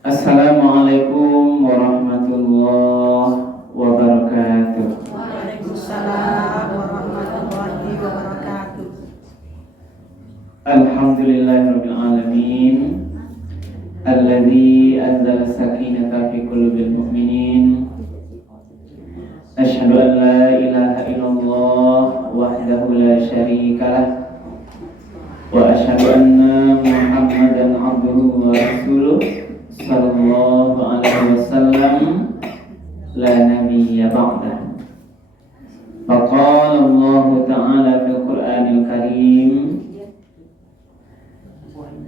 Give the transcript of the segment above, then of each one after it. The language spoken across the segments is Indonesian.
Assalamualaikum warahmatullahi wabarakatuh. Waalaikumsalam warahmatullahi wabarakatuh. Alhamdulillahirabbil alamin. Alladzi anzala sakinata fi qulubil mu'minin. Asyhadu an la ilaha illallah wahdahu la syarikalah wa asyhadu anna Muhammadan abduhu wa rasuluh sallallahu alaihi wasallam la nabiyya ba'dah. Faqala Allah ta'ala fil Qur'anil Karim,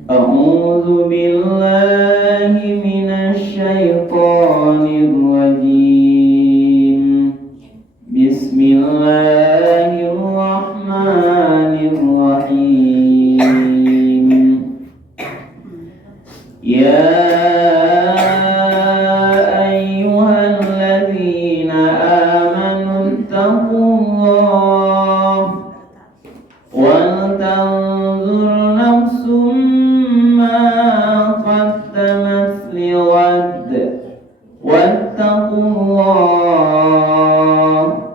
A'udzu billahi minasy syaithanir rajim. Bismillahirrahmanirrahim. Ya ayyuhalladzina amanu taqullaha wal tanzur nafsum ma qaddamat lighad wattaqullah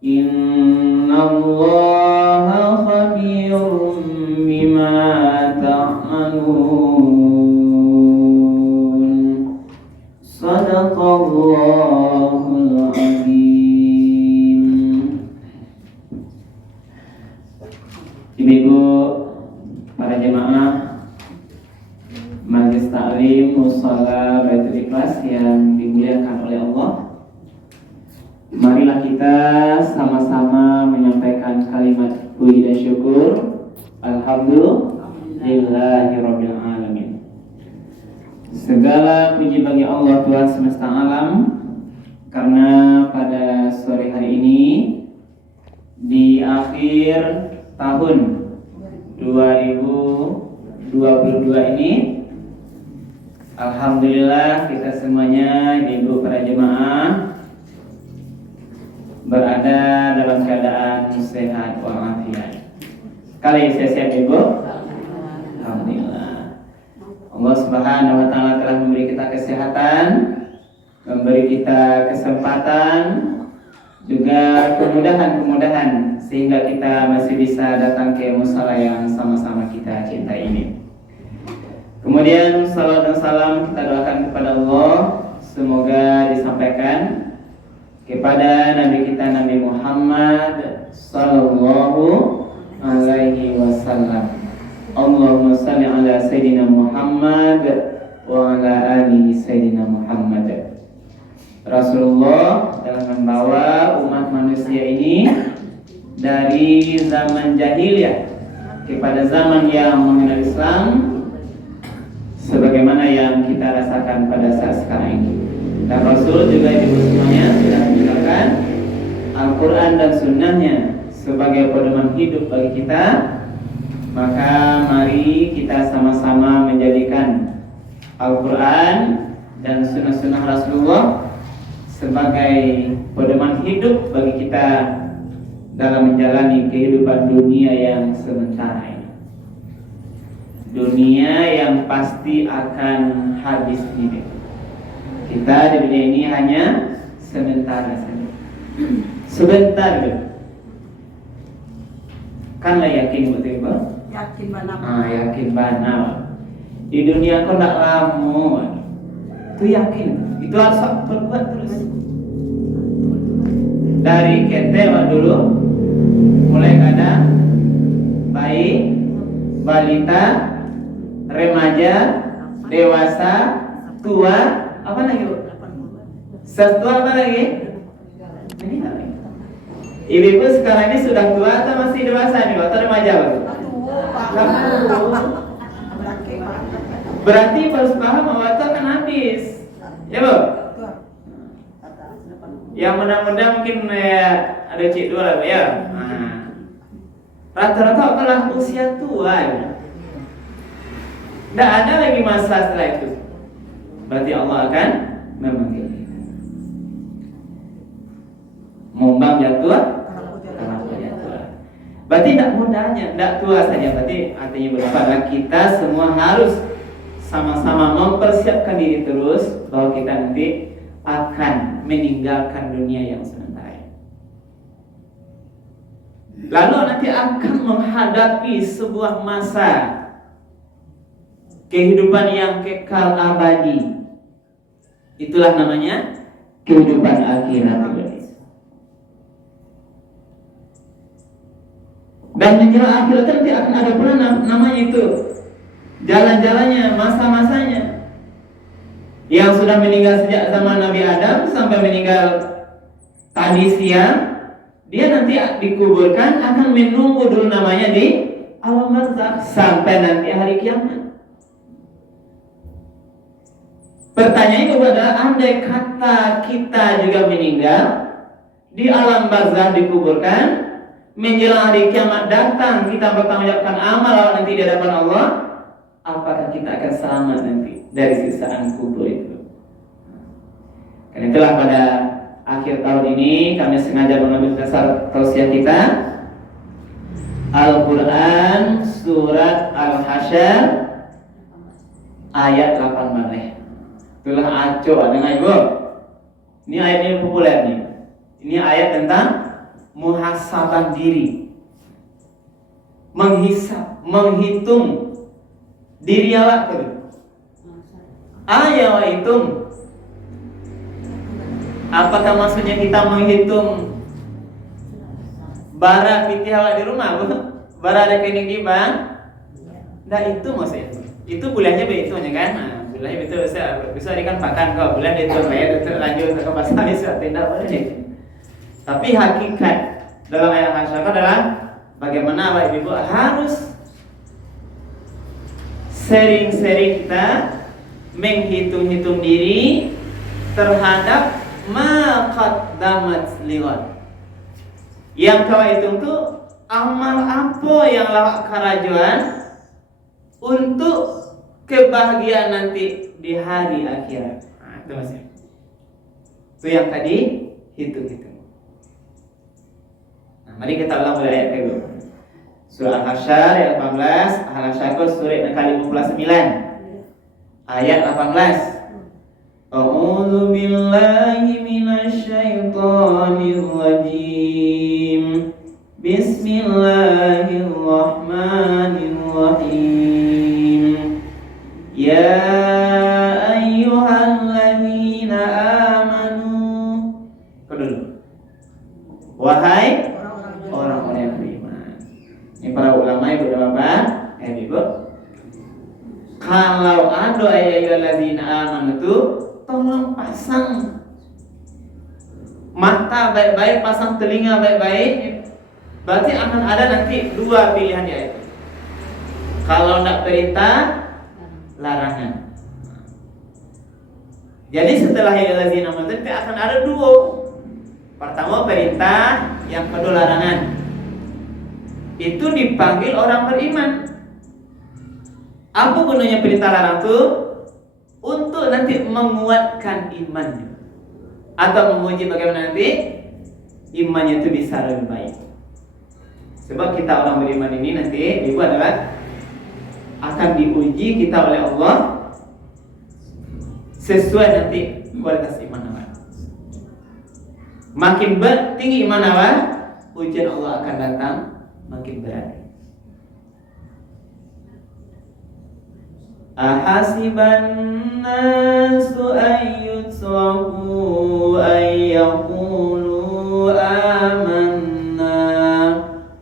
innallaha khabirum bima ta'malun. Sadaqallahul azim. Ibu-ibu, para jemaah Majelis Ta'lim Mushola Baitul Ikhlas yang dimuliakan oleh Allah, marilah kita sama-sama menyampaikan kalimat puji dan syukur. Alhamdulillahirabbil alamin. Segala puji bagi Allah Tuhan semesta alam, karena pada sore hari ini di akhir tahun 2022 ini, alhamdulillah kita semuanya, ibu para jemaah, berada dalam keadaan sehat walafiat. Kali saya siap ibu? Alhamdulillah. Allah Subhanahu wa taala telah memberi kita kesehatan, memberi kita kesempatan, juga kemudahan sehingga kita masih bisa datang ke musala yang sama-sama kita cintai ini. Kemudian salawat dan salam kita doakan kepada Allah, semoga disampaikan kepada Nabi kita Nabi Muhammad sallallahu alaihi wasallam. Allahumma shalli ala sayyidina Muhammad wa ala ali sayyidina Muhammad. Rasulullah telah membawa umat manusia ini dari zaman jahiliyah kepada zaman yang mengenal Islam, sebagaimana yang kita rasakan pada saat sekarang ini. Dan Rasul juga ibu semuanya sudah menjelaskan Al-Quran dan Sunnahnya sebagai pedoman hidup bagi kita. Maka mari kita sama-sama menjadikan Al-Quran dan Sunnah-Sunnah Rasulullah sebagai pedoman hidup bagi kita dalam menjalani kehidupan dunia yang sementara ini. Dunia yang pasti akan habis ini. Kita di dunia ini hanya sementara saja. Sebentar gitu. Kan lah yakin betul Ibu? Yakin benar. Yakin benar. Di dunia kok tak lama. Itu yakin. Itu harus berbuat terus. Dari ketewa dulu, mulai kadang bayi, balita, remaja, dewasa, tua, apa lagi Bu? Setua apa lagi? Ini apa? Ibu sekarang ini sudah tua atau masih dewasa nih? Atau remaja Bu? Berarti harus paham bahwa itu akan habis. Ya Bu? Yang muda-muda mungkin ada cik dua lah Bu ya. Rata-rata apalah usia tua ya. Tidak ada lagi masa setelah itu. Berarti Allah akan memanggil. Mumbang jatuh, kenapa jatuh? Berarti tidak mudahnya, tidak tua saja. Berarti artinya berapa? Kita semua harus sama-sama mempersiapkan diri terus bahwa kita nanti akan meninggalkan dunia yang sementara. Lalu nanti akan menghadapi sebuah masa kehidupan yang kekal abadi. Itulah namanya kehidupan akhirat. Dan menjelang akhirat nanti akan ada pula namanya itu jalan-jalannya, masa-masanya. Yang sudah meninggal sejak zaman Nabi Adam sampai meninggal tadi siang, dia nanti dikuburkan, akan menunggu dulu namanya di alam barzakh sampai nanti hari kiamat. Pertanyaannya kepada andai kata kita juga meninggal di alam barzakh dikuburkan, menjelang hari kiamat datang kita bertanggungjawabkan amal nanti di hadapan Allah, apakah kita akan selamat nanti dari siksaan kubur itu? Karena itulah pada akhir tahun ini kami sengaja mengambil dasar tausiah kita Al-Quran surat Al-Hasyr ayat 18. Itulah aco, dengar ibu. Ini ayat yang populer nih. Ini ayat tentang muhasabah diri, menghisap, menghitung diri awak tu. Ayat hitung. Apakah maksudnya kita menghitung bara pitih awak di rumah? Bara rekening di bank? Nah itu maksudnya. Itu bulannya begitu kan? Nah, bulannya betul bisa ikan pakan kau. Bulan itu bayar itu lanjut ke pasar bisa tidak boleh. Tapi hakikat dalam ayat Hasyr adalah bagaimana Bapak Ibu harus sering-sering kita menghitung-hitung diri terhadap ma qaddamat liwat. Yang kau hitung tu amal apa yang lawak kerajuan untuk kebahagiaan nanti di hari akhirat. Nah, itu maksudnya. Itu yang tadi hitung-hitung. Nah, mari kita ulang mulai ayat kedua. Surah Al-Hasyr ayat 18, Al-Hasyr surat kali 59. Ayat 18. A'udzu billahi minasy syaithanir rajim. Bismillahirrahmanirrahim. Ya ayyuhalladzina amanu. Kau dulu. Wahai orang-orang yang beriman. Ini para ulama ibu dan bapak, ibu. Kalau ada ayyuhalladzina amanu itu tolong pasang mata baik-baik, pasang telinga baik-baik. Berarti akan ada nanti dua pilihan yaitu. Kalau tidak perintah, larangan. Jadi setelah ayyuhalladzina amanu itu akan ada dua. Pertama perintah, yang kedua larangan. Itu dipanggil orang beriman. Apa gunanya perintah larang itu? Untuk nanti menguatkan imannya atau menguji bagaimana nanti imannya itu bisa lebih baik. Sebab kita orang beriman ini nanti itu adalah akan diuji kita oleh Allah sesuai nanti kualitas iman awak. Makin tinggi iman awak, ujian Allah akan datang makin berat. Ahasiban nasu ayyutraku ayyaqulu amanna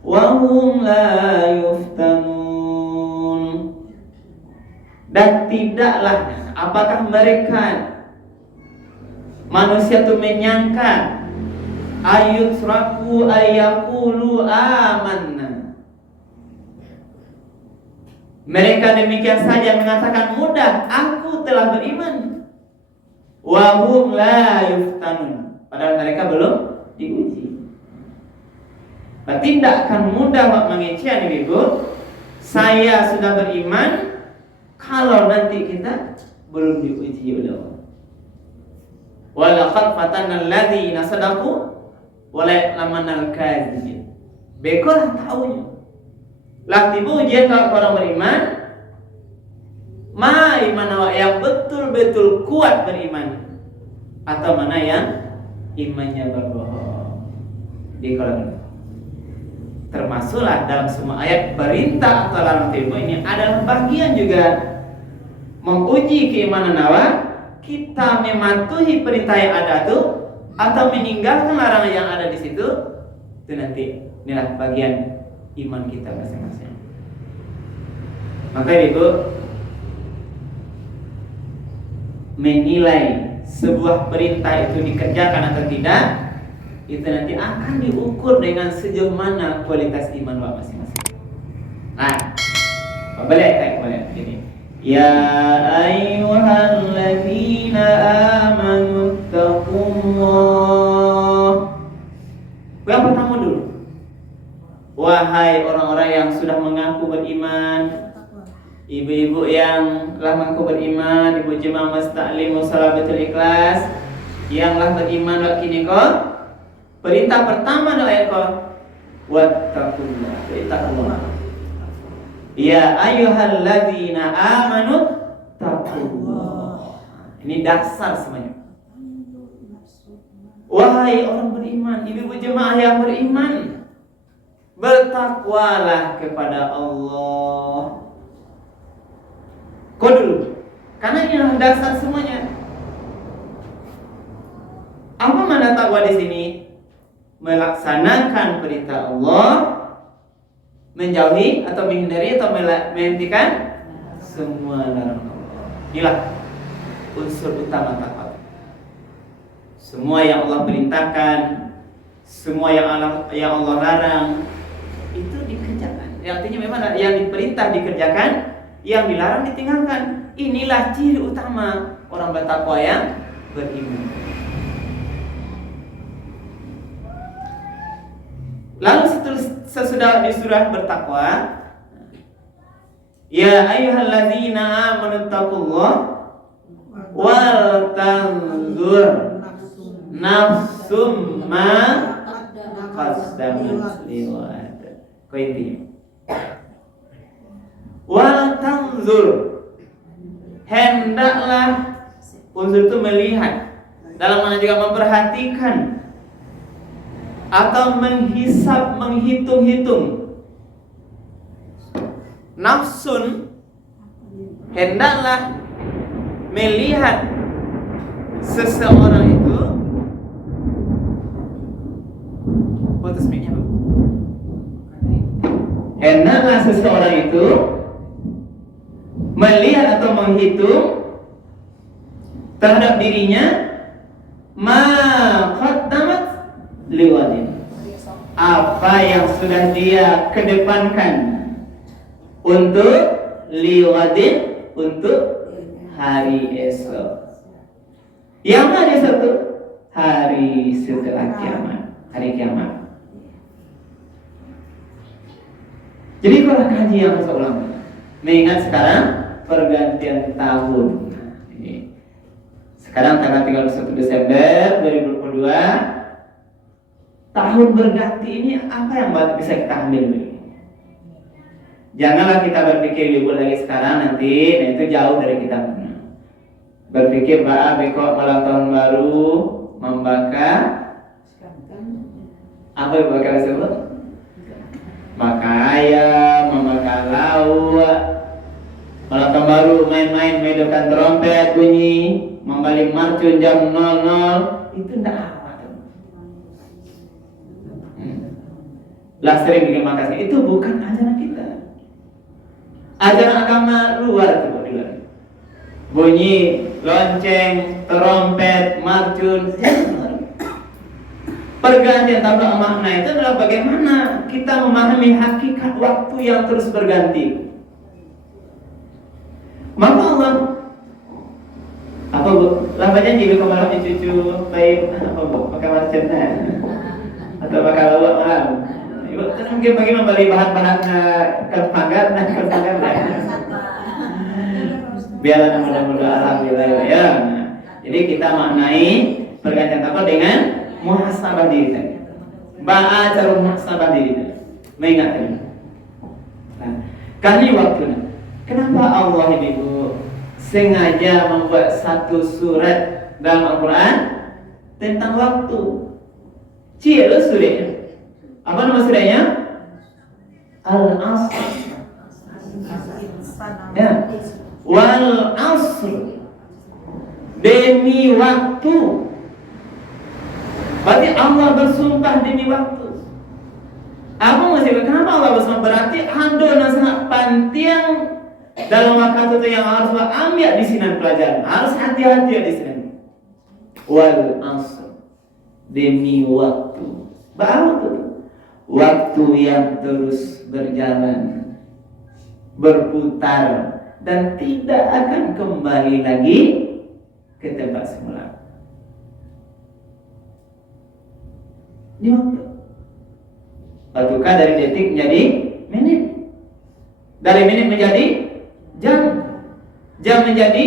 wa hum la yuftanun. Dan tidaklah apakah mereka manusia itu menyangka ayyutraku ayyaqulu amanna, mereka demikian saja mengatakan mudah, aku telah beriman. Wa hum la yuftanun. Padahal mereka belum diuji. Berarti tidak akan mudah mengecek ibu. Saya sudah beriman kalau nanti kita belum diuji oleh Allah. Wa laqad fatanna alladziina sadaqu wa la yamanal kadzibin. Beko lah tahunya. Lah tiba ujian kalau orang beriman, mana yang betul-betul kuat beriman, atau mana yang imannya berbohong. Di kalau termasuklah dalam semua ayat perintah atau larang tiba ini adalah bagian juga menguji keimanan awak. Kita mematuhi perintah yang ada itu atau meninggalkan larangan yang ada di situ, itu nanti inilah bagian iman kita masing-masing. Maka Ibu menilai sebuah perintah itu dikerjakan atau tidak, itu nanti akan diukur dengan sejauh mana kualitas iman wa masing-masing. Nah, boleh ini. Ya ayyuhalladzina amanu taqullah. Yang pertama dulu. Wahai orang-orang yang sudah mengaku beriman, ibu-ibu yang telah mengaku beriman, ibu jemaah Mastaklim Salabatul Ikhlas yang telah beriman waktu ini kok. Perintah pertama adalah ayat kok. Wattaqullah. Perintah Allah. Ya ayyuhalladzina amanu taqullah. Ini dasar semuanya. Wahai orang beriman, ibu-ibu jemaah yang beriman, bertakwalah kepada Allah. Kau dulu, karena ini adalah dasar semuanya. Apa makna takwa di sini? Melaksanakan perintah Allah, menjauhi atau menghindari atau menghentikan semua larangan Allah. Inilah unsur utama takwa. Semua yang Allah perintahkan, semua yang Allah larang itu dikerjakan. Artinya memang yang diperintah dikerjakan, yang dilarang ditinggalkan. Inilah ciri utama orang bertakwa yang beriman. Lalu sesudah di surah bertakwa, ya ayyuhalladzina amanu taqullah wal tanzur nafsum ma qaddamat liwad. Kau intinya wal tanzur, hendaklah unsur itu melihat, dalam mana juga memperhatikan atau menghisap, menghitung-hitung. Nafsun, hendaklah melihat seseorang itu. Putus mic-nya, Bang. Hendaklah seseorang itu melihat atau menghitung terhadap dirinya ma qaddamat liwadin, apa yang sudah dia kedepankan untuk liwadin, untuk hari esok. Yang mana satu? Hari setelah kiamat, hari kiamat. Jadi kalau kaji yang seulang, mengingat sekarang pergantian tahun. Sekarang tanggal 31 Desember 2022. Tahun berganti ini apa yang bisa kita ambil? Janganlah kita berpikir libur lagi sekarang nanti, nah itu jauh dari kita. Berpikir beko malam tahun baru membakar apa yang bakar sebut? Bakar ayam, membakar lauk. Malam tahun baru main-main medokan trompet bunyi, membalik marcun jam 00, itu tidak. Lah sering bikin makasih, itu bukan ajaran kita. Ajaran agama luar itu, luar. Bunyi lonceng, trompet, marcun. Pergantian tabla makna itu adalah bagaimana kita memahami hakikat waktu yang terus berganti. Maka Allah apa bu? Lamanya jadi kemarin cucu baik apa bu? Pakai marcun atau pakai lawak malam? Ibu mungkin bagi membeli bahan-bahan kerpanggar biar mudah-mudahan alhamdulillah ya. Jadi kita maknai pergantian takwa dengan muhasabah diri tadi. Ba'a cara muhasabah diri tadi. mengingatkan. Nah, kali waktunya. Kenapa Allah ini Bu sengaja membuat satu surat dalam Al-Quran tentang waktu? Ciri suratnya. Apa nama suratnya? Al-Asr. Ya. Wal Asr. Demi waktu. Berarti Allah bersumpah demi waktu. Apa maksudnya? Kenapa Allah bersumpah? Berarti ada yang sangat penting dalam waktu itu yang harus ambil di sini pelajaran. Harus hati-hati di sini. Wal Asr. Demi waktu. Apa itu? Waktu yang terus berjalan, berputar, dan tidak akan kembali lagi ke tempat semula. Ini waktu. Waktukah dari detik menjadi menit, dari menit menjadi jam, jam menjadi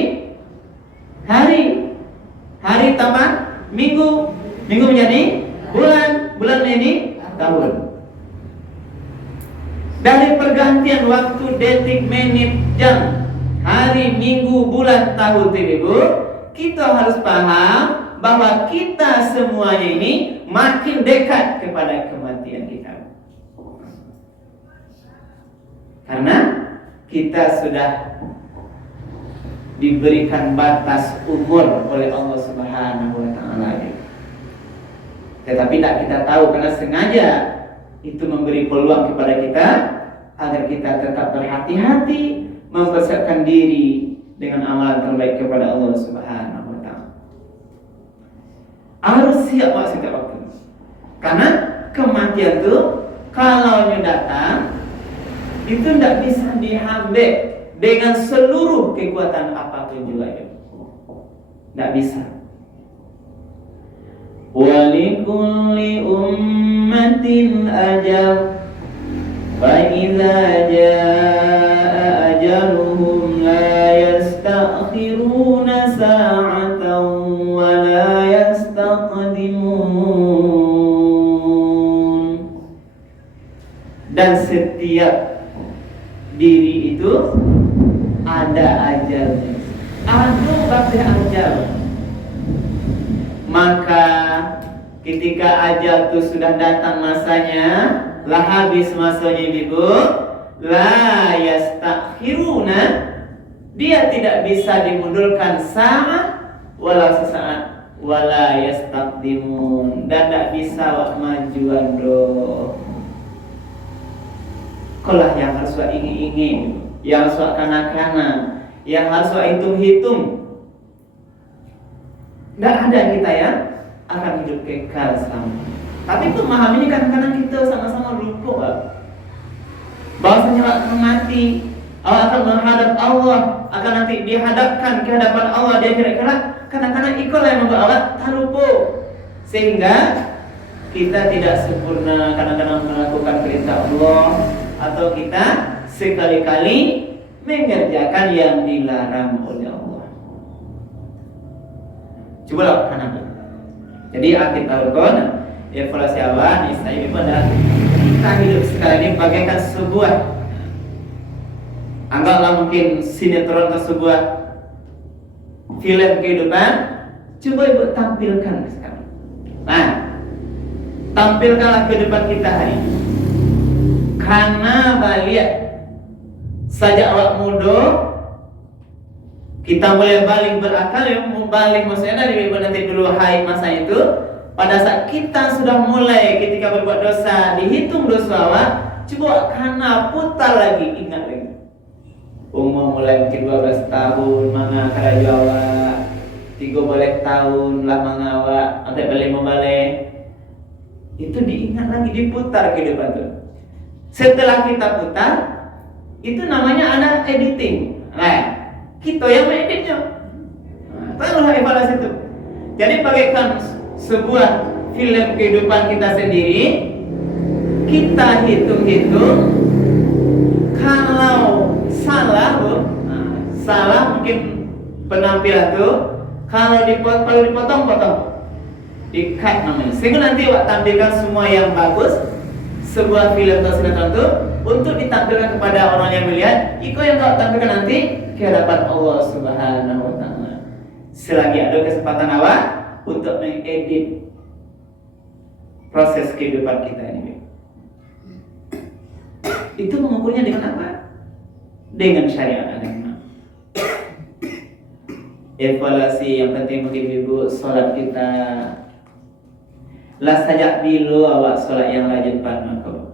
hari, hari tambah minggu, minggu menjadi bulan, bulan menjadi tahun. Dari pergantian waktu detik, menit, jam, hari, minggu, bulan, tahun Ibu, kita harus paham bahwa kita semuanya ini makin dekat kepada kematian kita. Karena kita sudah diberikan batas umur oleh Allah Subhanahu wa taala. Tetapi tak kita tahu karena sengaja itu memberi peluang kepada kita agar kita tetap berhati-hati mempersiapkan diri dengan amalan terbaik kepada Allah Subhanahu wa taala. Harus siap setiap waktu. Karena kematian itu kalau datang itu tidak bisa dihambat dengan seluruh kekuatan apapun juga. Tidak bisa. Walikulli ummatin ajal, fa idza jaa ajaluhum la yastakhiruna sa'atan wa la yastaqdimun. Dan setiap diri itu ada ajalnya. Adu bakti ajal. Maka ketika ajal itu sudah datang masanya, lah habis masanya Ibu, la yastakhiruna, dia tidak bisa dimundurkan saat wala sesaat, wala yastaqdimun, dan tidak bisa majuan doh. Kolah yang harus ingin-ingin, yang harus kanak-kanak, yang harus hitung-hitung. Tidak ada kita ya akan hidup kekal selama. Tapi memahaminya kadang-kadang kita sama-sama lupa bahwasanya akan mati, akan menghadap Allah, akan nanti dihadapkan ke hadapan Allah dia kira-kira. Kadang-kadang ikolah yang membuat Allah terlupa, sehingga kita tidak sempurna kadang-kadang melakukan perintah Allah, atau kita sekali-kali mengerjakan yang dilarang oleh Allah. Coba lakukan. Jadi akhir tahun evaluasi awal nih saya pada kita hidup sekarang ini bagaikan sebuah, anggaplah mungkin sinetron atau sebuah film kehidupan. Coba Ibu tampilkan sekarang. Nah, tampilkanlah kehidupan kita hari ini. Karena balik sejak awal muda kita mulai balik berakal ya, balik maksudnya dari nanti dulu haid masa itu. Pada saat kita sudah mulai ketika berbuat dosa dihitung dosa awal, coba karena putar lagi, ingat lagi. Umur mulai mungkin 12 tahun mana kada Jawa, 13 tahun lah mangawa, sampai balik membalik. Itu diingat lagi, diputar kehidupan itu. Setelah kita putar, itu namanya ada editing. Nah, kita yang mengeditnya. Taruhlah evaluasi itu. Jadi bagaikan sebuah film kehidupan kita sendiri. Kita hitung-hitung. Kalau salah, salah mungkin penampilan itu. Kalau dipotong-potong, di-cut namanya. Sehingga nanti tampilkan semua yang bagus. sebuah film atau sinetron itu untuk ditampilkan kepada orang yang melihat, iko yang kau tampilkan nanti ke hadapan Allah Subhanahu wa taala. Selagi ada kesempatan awak untuk mengedit proses kehidupan kita ini. Itu mengukurnya dengan apa? Dengan syariat agama. Evaluasi yang penting mungkin ibu, sholat kita. Lah sajak dulu awak sholat yang rajin panako.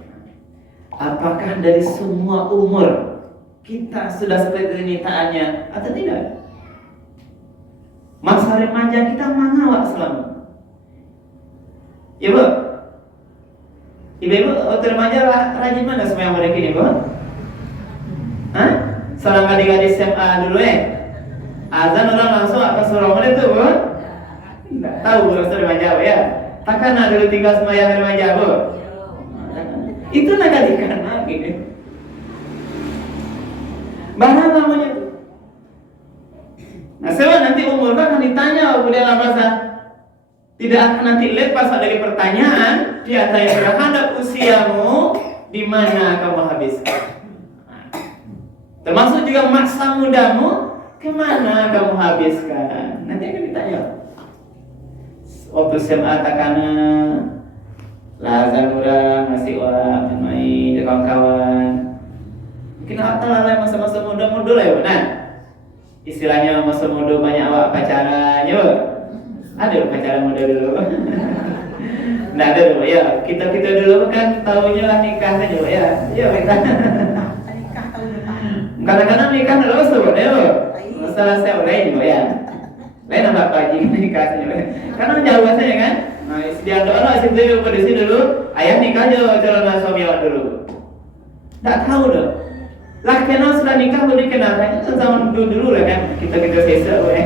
Apakah dari semua umur kita sudah seperti ini taatnya atau tidak? Masa remaja kita mana awak selama? Ya bu? Ibu waktu remaja rajin mana semua yang mereka ini bu? Hah? Selama gadis SMA dulu azan orang langsung apa suruh mana itu bu? Tidak tahu bu waktu remaja ya. Takkan ada dulu tinggal semayang remaja bu? Itu nak kalikan lagi. Barang namanya tu. Nah sebab nanti umur kan ditanya bu dalam bahasa. Tidak akan nanti lepas dari pertanyaan dia tanya terhadap usiamu di mana kamu habiskan. Termasuk juga masa mudamu kemana kamu habiskan. Nanti akan ditanya. Waktu SMA takana lazan orang ngasih orang main kawan-kawan. Mungkin apa lalai masa-masa muda lah ya benar. Istilahnya masa muda banyak awak pacaran ya. Ada pacaran muda dulu. Nggak ada dulu ya. Kita dulu kan tahunya lah nikah aja ya. Iya kita. Nikah tahun depan. Kadang-kadang nikah dulu sebut ya. Masalah saya lain ya. Lain apa pagi nikah aja. Karena jauh bahasanya kan. Nah, dia doa sebelum kondisi dulu, ayah nikah aja calon suami awak dulu. Nggak tahu dong. Lah kenal sudah nikah boleh kenal kan? Itu zaman dulu lah kan. Kita sesa ya.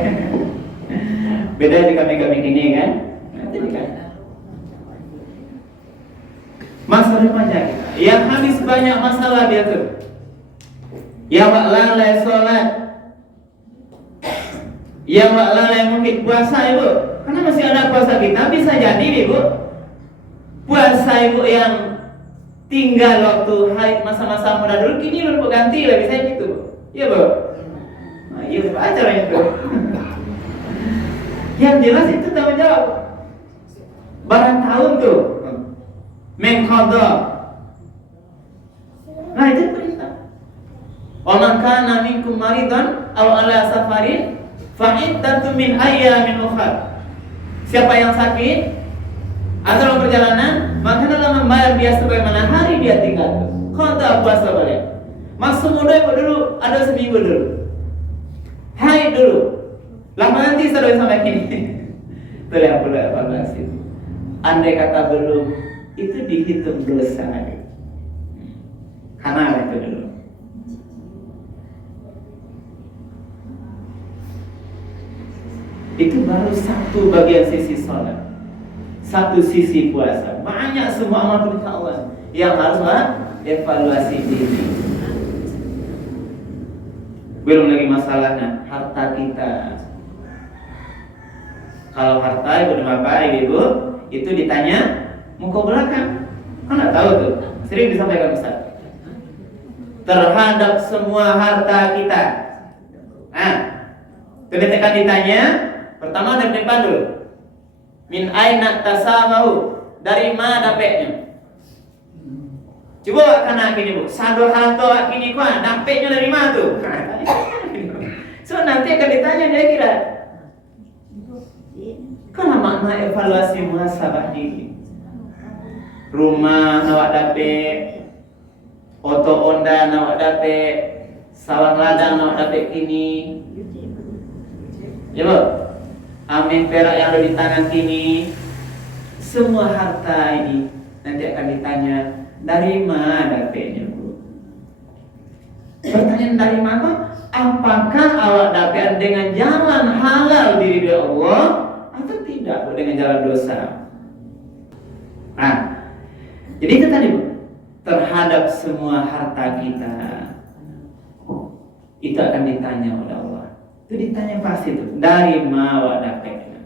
Beda jika kami ini kan. Nanti nikah. Masa remaja yang habis banyak masalah dia tuh. Yang lalai sholat, yang lalai mungkin puasa ibu. Karena masih ada puasa kita bisa jadi ibu. Puasa ibu yang tinggal waktu haid masa-masa muda dulu kini lu ganti lah bisa gitu. Iya bu. Nah, iya apa caranya itu? Yang jelas itu tanggung jawab. Barang tahun tuh mengqadha. Nah itu perintah. Wa man kana minkum maridan aw ala safarin fa iddatun min ayyamin ukhra. Siapa yang sakit atau dalam perjalanan, maka adalah membayar dia sebagaimana hari dia tinggal. Qadha puasa balik. Maksud muda dulu ada seminggu dulu. Haid dulu. Lama nanti sudah sampai kini. Boleh perlu evaluasi. Andai kata belum, itu dihitung dosa. Karena itu dulu. Itu baru satu bagian sisi sholat, satu sisi puasa. Banyak semua amal perintah Allah yang harus evaluasi diri. Belum lagi masalahnya harta kita. Kalau harta ibu dan bapak ibu itu ditanya muka belakang, kan nggak tahu tuh. Sering disampaikan Ustaz. Terhadap semua harta kita. Nah, ketika ditanya, pertama dari depan dulu. Min aina tasamahu, dari mana dapetnya? Coba kan kini bu, sado harta kini kuan, dapetnya dari mana tuh? So nanti akan ditanya dia kira. Kalau makna evaluasi muhasabah diri. Rumah awak dapet, oto onda awak dapet, sawah ladang awak dapet kini. Coba. Amin perak yang ada di tangan kini. Semua harta ini nanti akan ditanya dari mana dapetnya bu? Pertanyaan dari mana? Apakah awak dapat dengan jalan halal diri Allah atau tidak bu, dengan jalan dosa? Nah, jadi itu tadi bu, terhadap semua harta kita itu akan ditanya oleh Allah. Itu ditanya pasti tuh, dari mana awak dapatnya?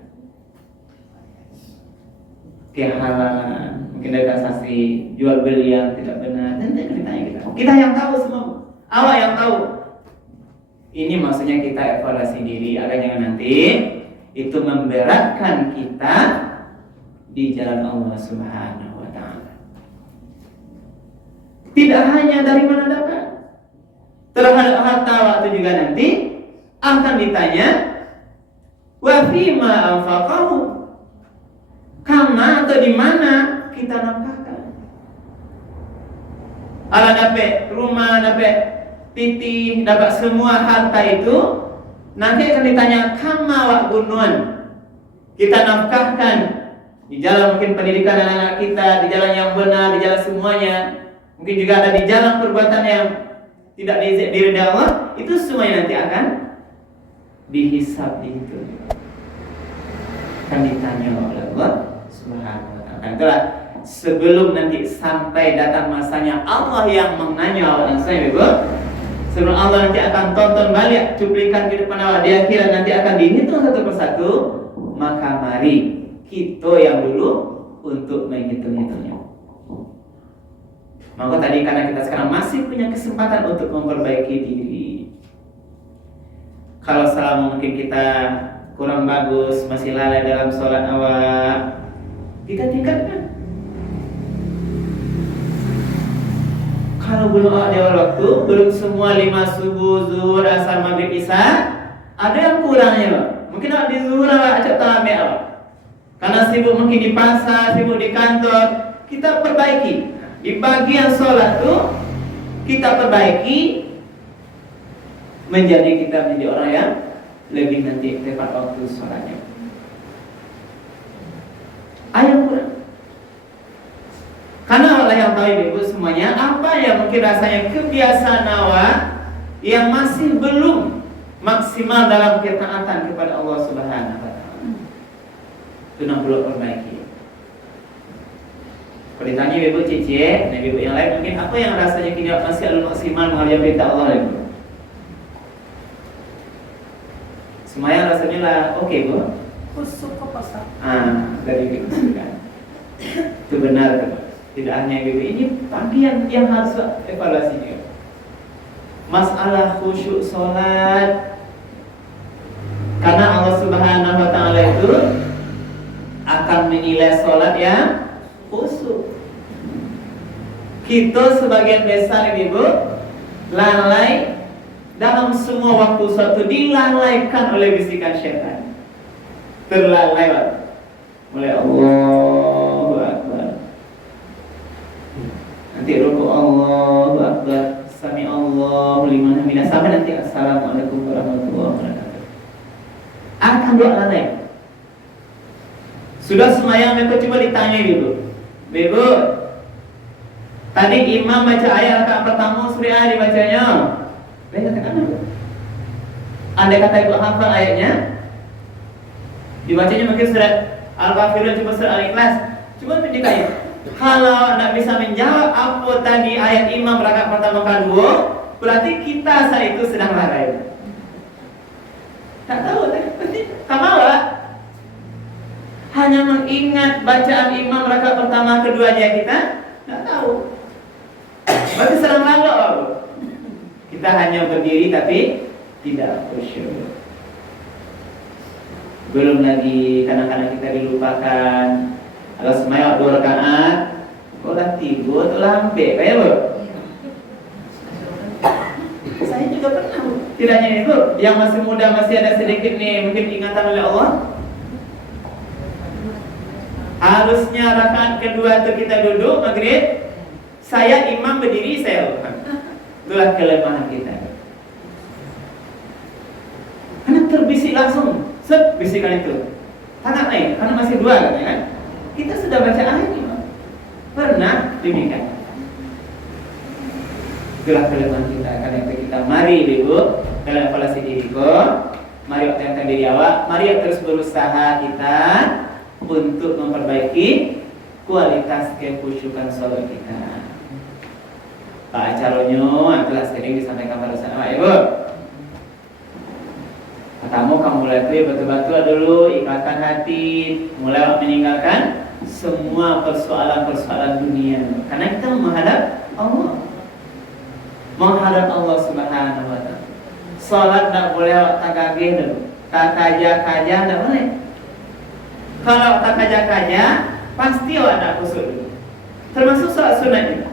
Kehalalan, mungkin ada transaksi jual beli yang tidak benar, nanti akan ditanya kita. Kita yang tahu semua, Allah yang tahu. Ini maksudnya kita evaluasi diri agar jangan nanti itu memberatkan kita di jalan Allah Subhanahu wa taala. Tidak hanya dari mana dapat, terhadap harta waktu juga nanti akan ditanya wa fima anfaqahu, kama atau di mana kita nafkahkan. Ala dapat rumah, dapat titi, dapat semua harta itu, nanti akan ditanya kama wa gunuan, kita nafkahkan di jalan mungkin pendidikan anak-anak kita, di jalan yang benar, di jalan semuanya. Mungkin juga ada di jalan perbuatan yang tidak diridhai Allah, itu semuanya nanti akan dihisab, dihitung, akan ditanya oleh Allah Subhanahu wa taala. Itulah sebelum nanti sampai datang masanya Allah yang menanya orang saya, Ibu. Sebelum Allah nanti akan tonton balik cuplikan kehidupan awal di akhirat, nanti akan dihitung satu persatu, maka mari kita yang dulu untuk menghitung-hitungnya. Maka tadi karena kita sekarang masih punya kesempatan untuk memperbaiki diri. Kalau selama mungkin kita kurang bagus, masih lalai dalam sholat awal, kita tingkatkan. Kalau belum di awal waktu, belum semua 5 subuh, zuhur, asar, maghrib, isya, ada yang kurangnya, Pak. Mungkin di zuhur acak tarawih, Pak. Karena sibuk mungkin di pasar, sibuk di kantor, kita perbaiki. Di bagian sholat tuh kita perbaiki menjadi orang yang lebih nanti tepat waktu sholatnya. Ayam kurang. Karena Allah yang tahu Ibu semuanya apa yang mungkin rasanya kebiasaan awal yang masih belum maksimal dalam ketaatan kepada Allah Subhanahu wa taala. Itu yang perlu perbaiki. Kalau ditanya Ibu Cici, Ibu yang lain mungkin apa yang rasanya kini masih belum maksimal mengerjakan perintah Allah, Ibu? Semuanya rasanya lah oke, Bu. Khusyuk kok Ustaz. Dari Ibu kan. Itu benar, Bu. Tidak hanya Ibu, ini bagian yang harus evaluasi juga. Masalah khusyuk sholat, karena Allah Subhanahu wa taala itu akan menilai sholat yang khusyuk. Kita sebagian besar Ibu lalai dalam semua waktu suatu, dilalaikan oleh bisikan syaitan. Terlalai mulai Allahu Akbar, nanti rukuk Allahu Akbar, sami Allahu liman hamidah, sampai nanti Assalamualaikum warahmatullahi wabarakatuh. Akan doa lalai. Sudah semayang, mereka coba ditanya Ibu, Ibu, tadi imam baca ayat rakaat pertama surah dibacanya, mereka katakan apa? Andai kata Ibu hafal ayatnya, dibacanya mungkin surat Al-Kafirun, coba surat Al-Ikhlas, coba ditanya. Kalau tidak bisa menjawab apa tadi ayat imam rakaat pertama kedua, berarti kita saat itu sedang lalai. Tak tahu, pasti kamawa. Hanya mengingat bacaan imam rakaat pertama keduanya kita tak tahu. Berarti sedang lalai. Kita hanya berdiri tapi tidak khusyuk. Belum lagi kadang-kadang kita dilupakan. Kalau semayang 2 rakaat, udah tidur tuh lampe, kayak Bu. Saya juga pernah, Bu. Tidak hanya itu, yang masih muda masih ada sedikit nih mungkin ingatan oleh Allah. Harusnya rakaat kedua itu kita duduk maghrib, saya imam berdiri, saya lupa. Itulah kelemahan kita. Karena terbisik langsung, bisikan itu. Tangan naik, karena masih 2 katanya kan. Kita sudah baca ayat imam. Pernah demikian. Itulah kelemahan kita. Karena itu kita mari Ibu dalam evaluasi diri kok. Mari waktu diri awak. Mari terus berusaha kita untuk memperbaiki kualitas kekhusyukan sholat kita. Pak acaranya itulah sering disampaikan pada saya, Ibu. Kamu mulai itu betul-betul dulu ikatkan hati, mulai meninggalkan semua persoalan-persoalan dunia. Karena kita menghadap Allah. Menghadap Allah Subhanahu wa taala. Salat enggak boleh tak kageh dulu. Tak kaja-kaja enggak boleh. Kalau tak kaja-kaja pasti awak nak kusuk dulu. Termasuk salat sunat juga.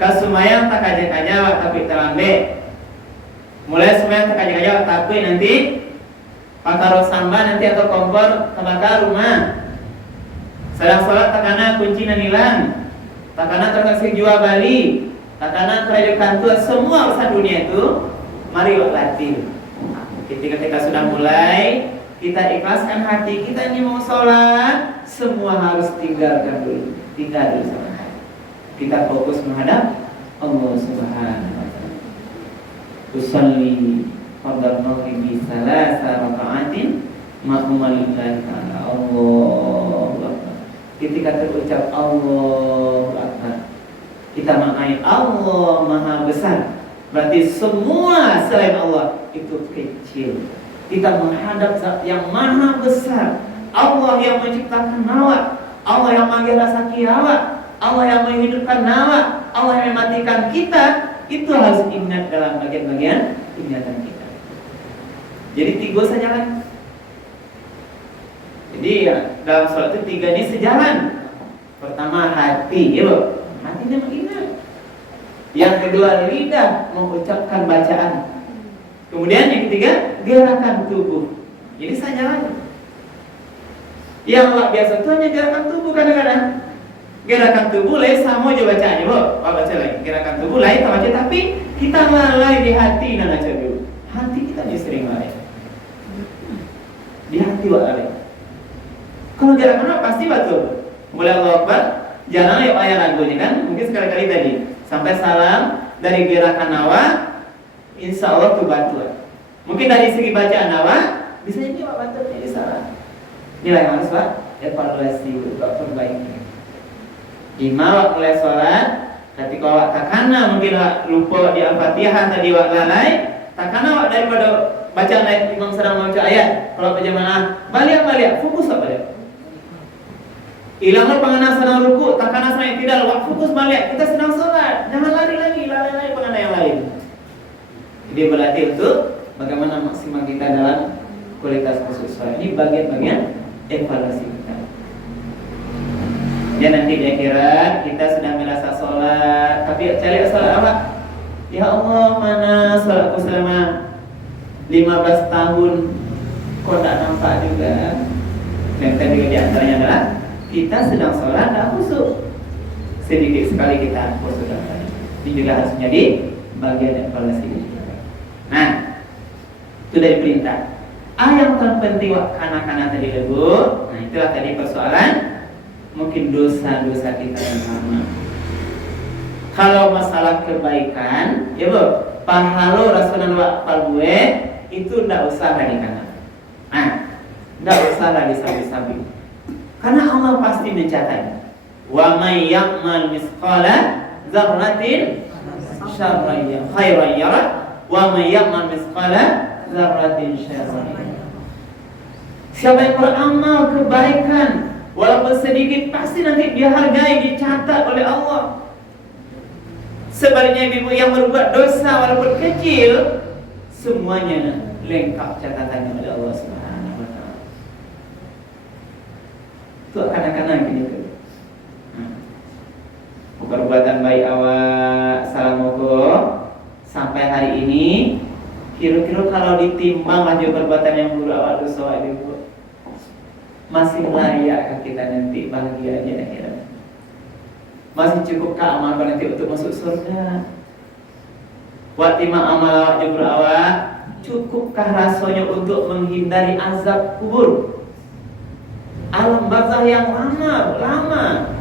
Kasumayang tak kaja-kaja awak tapi terlambat. Mulai semuanya tak kaja-kaja awak tapi nanti pakar samba nanti atau kompor terbakar rumah. Sedang sholat takana kunci hilang, takana terkasih jual bali, takana kerajaan kantor, semua urusan dunia itu mari latih. Ketika kita sudah mulai, kita ikhlaskan hati kita ini mau sholat, semua harus tinggalkan dulu, sama hati. Kita fokus menghadap Allah Subhanahu wa taala. Usolli fardhu maghribi salasa raka'atin ma'muman lillahi ta'ala. Allahu akbar. Ketika terucap Allahu akbar, kita maknai Allah Maha Besar. Berarti semua selain Allah itu kecil. Kita menghadap Zat yang Maha Besar, Allah yang menciptakan nyawa, Allah yang memanggil rasa kiawa, Allah yang menghidupkan nyawa, Allah yang mematikan kita. Itu harus ingat dalam bagian-bagian ingatan kita. Jadi tiga sejalan. Jadi dalam sholat itu tiga ini sejalan. Pertama hati, ya loh. Hatinya mengingat. Yang kedua lidah mengucapkan bacaan. Kemudian yang ketiga gerakan tubuh. Jadi sejalan. Yang biasa itu hanya gerakan tubuh kadang-kadang. Gerakan tubuh lain sama aja bacaannya, baca lagi. Gerakan tubuh lain sama aja, tapi kita lalai di hati dan aja dulu. Hati kita nih sering lalai. Di hati lalai. Kalau gerakan apa pasti betul. Mulai Allah Akbar, jangan yuk ayat lagunya kan. Mungkin sekali-kali tadi sampai salam dari gerakan awak, insya Allah tuh betul. Mungkin dari segi bacaan awak bisa jadi awak betul jadi salah. Nilai harus Pak, evaluasi, perbaiki. Imam awak mulai sholat, ketika awak takana mungkin awak lupa di Al-Fatihah tadi awak lalai, takana awak daripada bacaan ayat imam sedang membaca ayat, kalau berjamaah balik, fokus apa dia? Hilanglah pengenal sedang ruku, takana sedang tidak, awak fokus balik, kita sedang sholat, jangan lari lagi pengenal yang lain. Jadi berlatih untuk bagaimana maksimal kita dalam kualitas khusus sholat. Ini bagian-bagian evaluasi kita. Ya nanti dia kira kita sedang merasa sholat, tapi cari sholat apa? Ya Allah, mana sholatku selama 15 tahun kok tak nampak juga. Dan juga diantaranya adalah kita sedang sholat tak khusyuk. Sedikit sekali kita khusyuk. Ini juga harus menjadi bagian evaluasi kita. Nah, itu dari perintah. Yang terpenting kanak-kanak tadi lebur. Nah itulah tadi persoalan. Mungkin dosa-dosa kita yang sama. Kalau masalah kebaikan, ya bu, pahalo Rasulullah gue itu ndak usah dikanak. Ndak usah disabi-sabi. Karena Allah pasti mencatat. Wa may ya'mal misqala dzarratin syarran khairan yara wa may ya'mal misqala dzarratin syarran. Siapa yang beramal kebaikan walaupun sedikit pasti nanti dia hargai, dicatat oleh Allah. Sebaliknya ibu yang berbuat dosa walaupun kecil, semuanya lengkap catatannya oleh Allah Subhanahu wa taala. Itu kadang-kadang gitu. Perbuatan baik awak salamualaikum sampai hari ini, kira-kira kalau ditimbang lagi perbuatan yang buruk awak dosa itu masih layak kita nanti bahagia aja akhirat? Masih cukup amal nanti untuk masuk surga? Watima amal awak jumlah awak, cukupkah rasanya untuk menghindari azab kubur? Alam barzah yang lama.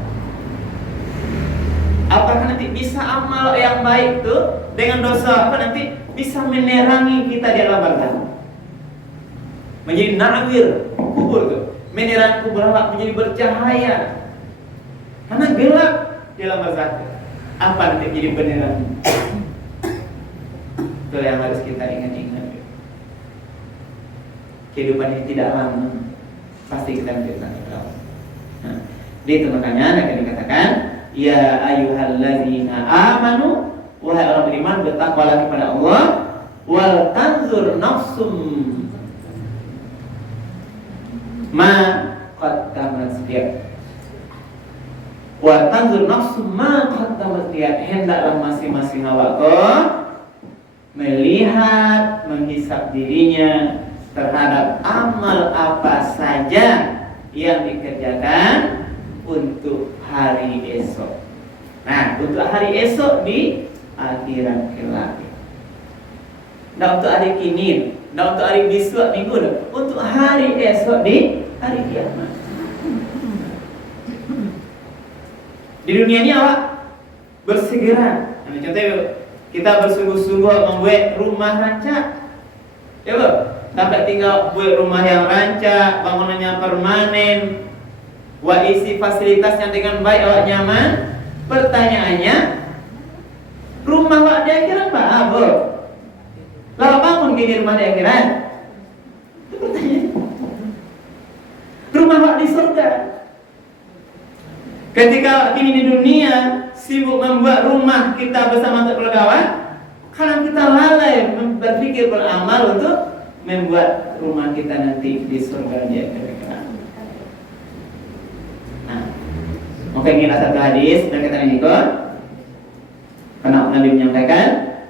Apakah nanti bisa amal yang baik itu dengan dosa nanti bisa menerangi kita di alam barzah? Menjadi nawir kubur tuh. Menerangi kubur awak menjadi bercahaya. Karena gelap di alam barzah. Apa nanti jadi penerang? Itu yang harus kita ingat-ingat. Kehidupan ini tidak lama. pasti kita minta kepada Allah. Nah, itu makanya akan dikatakan ya ayyuhalladzina amanu, wahai orang beriman, bertakwalah kepada Allah, wal tanzur nafsum ma qaddamat lihat. Wa tanzur nafsum ma qaddamat lihat, hendaklah masing-masing awak melihat, menghisap dirinya terhadap amal apa saja yang dikerjakan untuk hari esok. Nah, untuk hari esok di akhirat kelak. Nah, untuk hari kini, nah untuk hari besok minggu, untuk hari esok di hari kiamat. Di dunia ini awak bersegera. Contohnya kita bersungguh-sungguh membuat rumah rancak, ya bu, sampai tinggal buat rumah yang rancak, bangunannya permanen, wa isi fasilitasnya dengan baik, awak nyaman. Pertanyaannya, rumah awak di akhirat apa? Bu, lalu bangun gini rumah di akhirat? Itu pertanyaan. Rumah awak di surga. Ketika kini di dunia sibuk membuat rumah kita bersama untuk keluarga, karena kita lalai berpikir beramal untuk membuat rumah kita nanti di surga di akhirat. Nah, mungkin ini satu hadis dan kata ini kok, karena Nabi menyampaikan,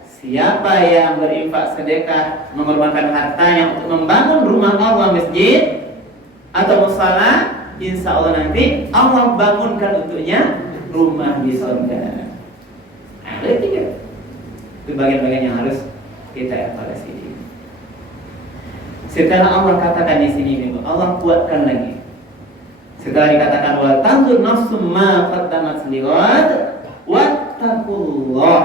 siapa yang berinfak sedekah mengorbankan hartanya untuk membangun rumah Allah, masjid atau musala, insya Allah nanti Allah bangunkan untuknya rumah di surga. Nah, lihat tiga. Itu bagian-bagian yang harus kita evaluasi. Setelah Allah katakan di sini, Allah kuatkan lagi. Setelah dikatakan wa tanzur nafsum ma qaddamat lighad wattaqullah.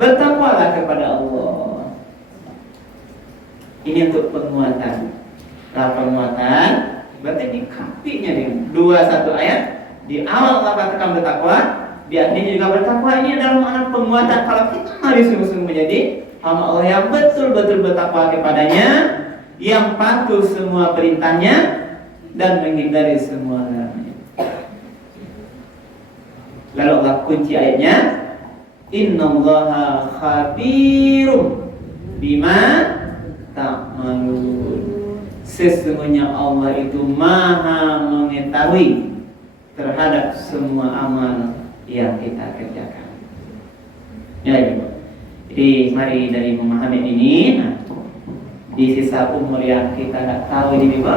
Bertakwalah kepada Allah. Ini untuk penguatan. Penguatan berarti di kapinya nih 21 ayat. Di awal Allah katakan bertakwa, di akhirnya juga bertakwa. Ini adalah makna penguatan kalau kita mari sungguh-sungguh menjadi hamba Allah yang betul-betul bertakwa kepadanya, yang patuh semua perintahnya dan menghindari semua larangannya. Lalu Allah kunci ayatnya, innallaha khabirum bima ta'malun. Sesungguhnya Allah itu maha mengetahui terhadap semua amal yang kita kerjakan. Ya, Ibu. Jadi mari dari memahami ini, di sisa umur yang kita tidak tahu ini, Ibu,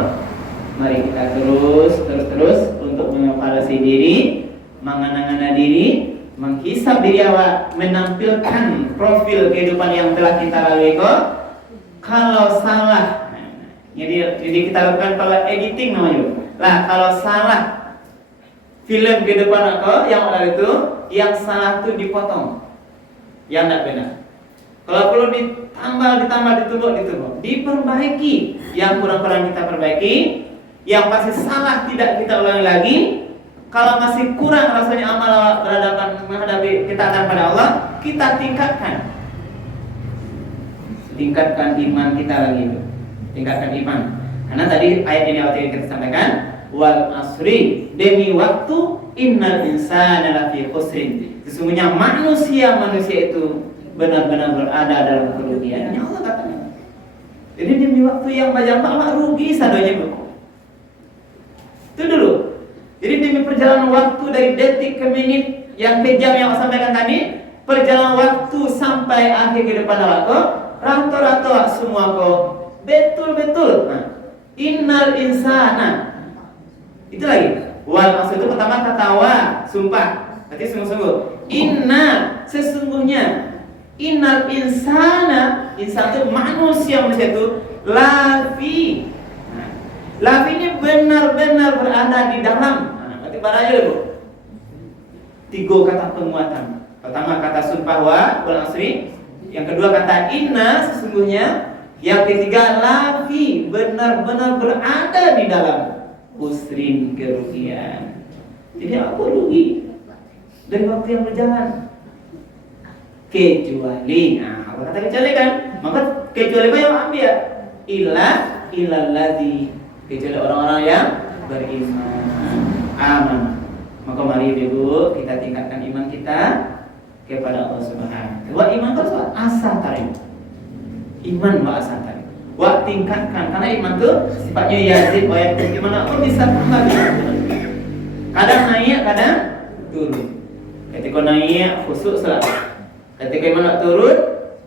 mari kita terus untuk mengevaluasi diri, mengenang-enang diri, menghisap diri awak, menampilkan profil kehidupan yang telah kita lalui kok. Kalau salah, jadi kita lakukan kalau editing namanya. Lah kalau salah film kehidupan aku yang ada itu, yang salah itu dipotong, yang tidak benar. Kalau perlu ditambah, ditumbuk, diperbaiki. Yang kurang-kurang kita perbaiki, yang pasti salah tidak kita ulangi lagi. Kalau masih kurang rasanya amal berhadapan menghadapi kita akan pada Allah, kita tingkatkan iman kita lagi itu. Tingkatkan iman. Karena tadi ayat ini waktu yang kita sampaikan, wal asri, demi waktu, innal insana lafi khusrin. Sesungguhnya manusia itu benar-benar berada dalam kerugian. Ya Allah katanya. Jadi demi waktu yang banyak banget rugi sadonya, Bu. Itu dulu. Jadi demi perjalanan waktu dari detik ke menit yang ke jam yang saya sampaikan tadi, perjalanan waktu sampai akhir kehidupan waktu, rata-rata semua kok betul-betul. Nah, innal insana. Itu lagi. Wal maksud itu pertama kata wa, sumpah. Berarti sungguh-sungguh. Inna, sesungguhnya. Innal insana, insan itu manusia itu lafi. Nah, lafi ini benar-benar berada di dalam. Nah, berarti barangnya dulu. 3 kata penguatan. Pertama kata sumpah wal asri. Yang kedua kata inna, sesungguhnya. Yang ketiga lafi, benar-benar berada di dalam usrin, kerugian. Jadi aku rugi dari waktu yang berjalan. Kecuali, nah kalau kata kecuali kan, maka kecuali apa yang ambil? Illalladzi kecuali orang-orang yang beriman. Aman. Maka mari Ibu kita tingkatkan iman kita kepada Allah Subhanahu. Wa iman itu asa tarik. Iman wa asa tarik. Wa tingkatkan karena iman itu sifatnya yazid wa yakun. Gimana kok bisa kembali? Kadang naik, kadang turun. Ketika naik khusyuk selalu. Ketika iman turun,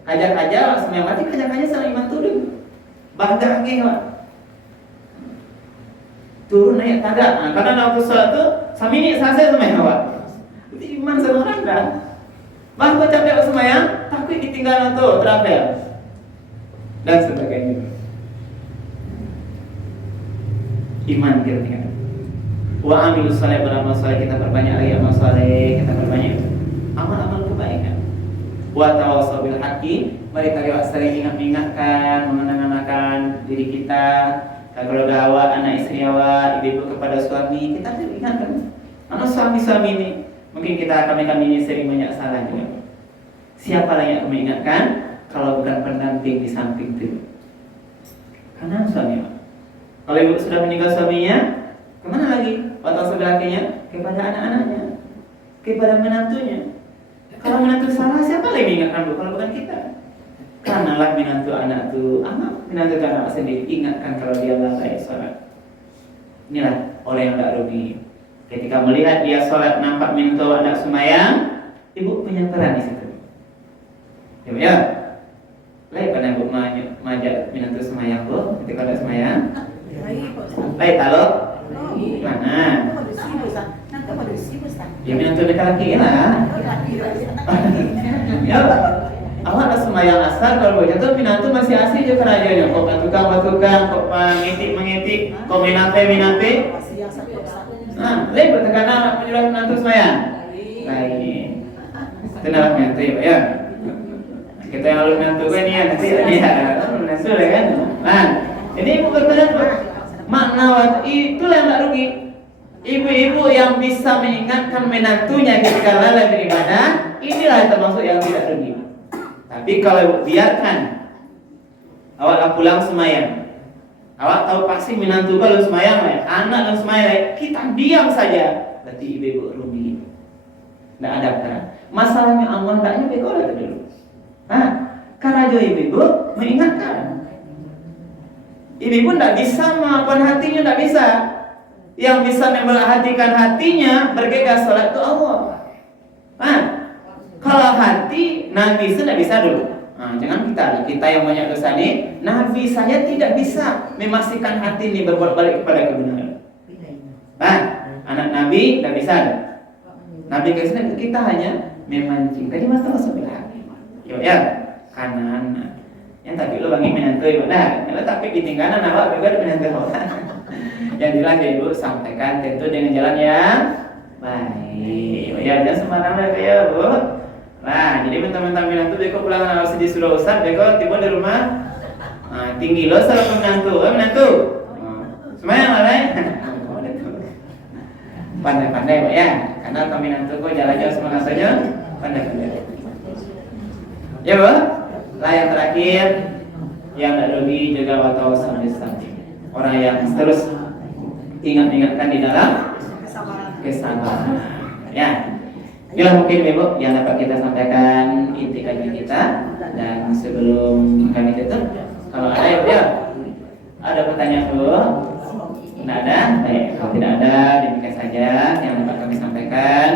ajak-ajak semua mati ajak-ajak sama iman turun. Bangga lagi Pak. Turun naik kada. Nah, karena waktu sholat tu samini selesai sembahyang awak. Itu iman sama rendah. Bah kau capek sembahyang, takut ditinggal tu terapel dan sebagainya. Iman kita tinggal. Wa amilus saleh beramal saleh, kita perbanyak lagi amal saleh, kita perbanyak amal-amal kebaikan. Wa tawassaw bil haqqi, mari kita sering ingat-ingatkan, mengenang-kenangkan diri kita. Kalau awak, anak istri awak, ibu kepada suami, kita harus ingatkan. Anak suami-suami ini, mungkin kami ini sering banyak salah juga. Siapa lagi yang kami ingatkan? Kalau bukan pendamping di samping itu. Karena suami awak. Kalau ibu sudah meninggal suaminya, kemana lagi? Atau sebelahnya kepada anak-anaknya, kepada menantunya. Kalau menantu salah, siapa lagi mengingatkan bu? Kalau bukan kita. Karena lah menantu anak tu, menantu anak sendiri ingatkan kalau dia lalai sholat. Inilah orang yang tak rugi. Ketika melihat dia sholat nampak menantu anak sembahyang, ibu punya peran di situ. Ya, lain pernah ibu majak menantu sembahyang bu, ketika ada sembahyang. Lain kalau mana? Ya menantu dekat lagi lah. Ya. Awak nak sembahyang asar kalau begitu minantu masih asli je kerajanya. Kok tukang, kok mengetik, kok minate. Nah, lain bertekanan nak menyuruh minantu sembahyang. Lain. Tenang minantu ya. Kita yang lalu minantu kan ni nanti dia minantu lah kan. Nah, ini ibu berpendapat makna itulah yang tak rugi. Ibu-ibu yang bisa mengingatkan menantunya ketika lalai beribadah, inilah termasuk yang tidak rugi. Tapi kalau biarkan awak pulang semayang, awak tahu pasti menantu kalau semayang, anak dan semayang, kita diam saja, berarti ibu rugi. Tidak ada kan? Masalahnya aman taknya bego lah dulu. Karena ibu mengingatkan, ibu tidak bisa melakukan hatinya, tidak bisa. Yang bisa memperhatikan hatinya bergegas sholat itu Allah. Kalau hati, Nabi sudah bisa dulu. Jangan kita yang banyak dosa ini. Nabi saya tidak bisa memastikan hati ini berbuat balik kepada kebenaran. Anak Nabi tidak bisa. Nabi kita hanya memancing. Tadi mas tahu sebelah. Ya, kanan. Yang tapi lo bagi menantu ibu. Kalau tapi ditinggalan awak juga menantu. Yang jelas ibu sampaikan tentu dengan jalan yang baik. Ya jangan sembarangan ya bu. Nah, jadi mentang-mentang menantu beko pulang harus disuruh ustaz, beko tiba di rumah. Tinggi lo salah menantu, menantu. Semuanya malai. Pandai-pandai Pak ya. Karena kami menantu kok jalan-jalan semua saja pandai-pandai. Ya, Bu. Lah yang terakhir yang tak rugi juga watau sambil orang yang terus ingat-ingatkan di dalam kesabaran. Ya. Inilah mungkin Ibu yang dapat kita sampaikan inti kajian kita. Dan sebelum kami tutup, kalau ada ya, ada pertanyaan Bu? Tidak ada? Baik, kalau tidak ada, demikian saja yang dapat kami sampaikan.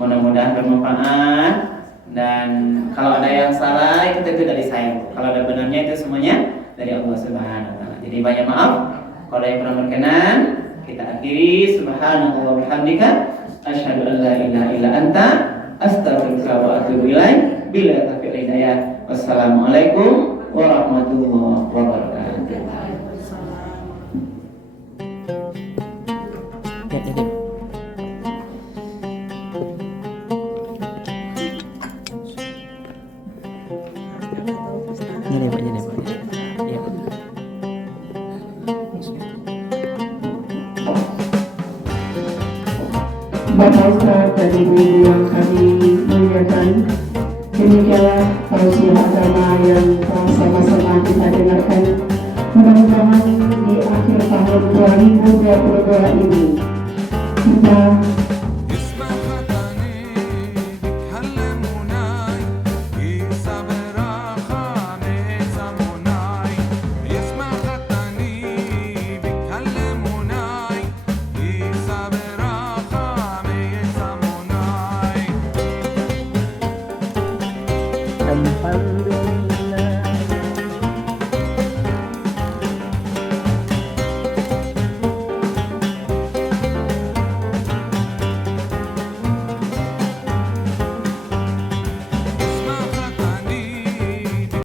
Mudah-mudahan bermanfaat. Dan kalau ada yang salah itu tentu dari saya. Kalau ada benarnya itu semuanya dari Allah Subhanahu wa taala. Jadi banyak maaf kalau yang kurang berkenan. Kita akhiri subhanallah wa bihamdika asyhadu an la ilaha illa anta astaghfiruka wa atubu ilaik. Bila taufiq hidayah. Wassalamualaikum warahmatullahi wabarakatuh. Bapak Ustaz dan Ibu yang kami muliakan, demikianlah tausiah agama yang telah sama-sama kita dengarkan. Mudah-mudahan di akhir tahun 2022 ini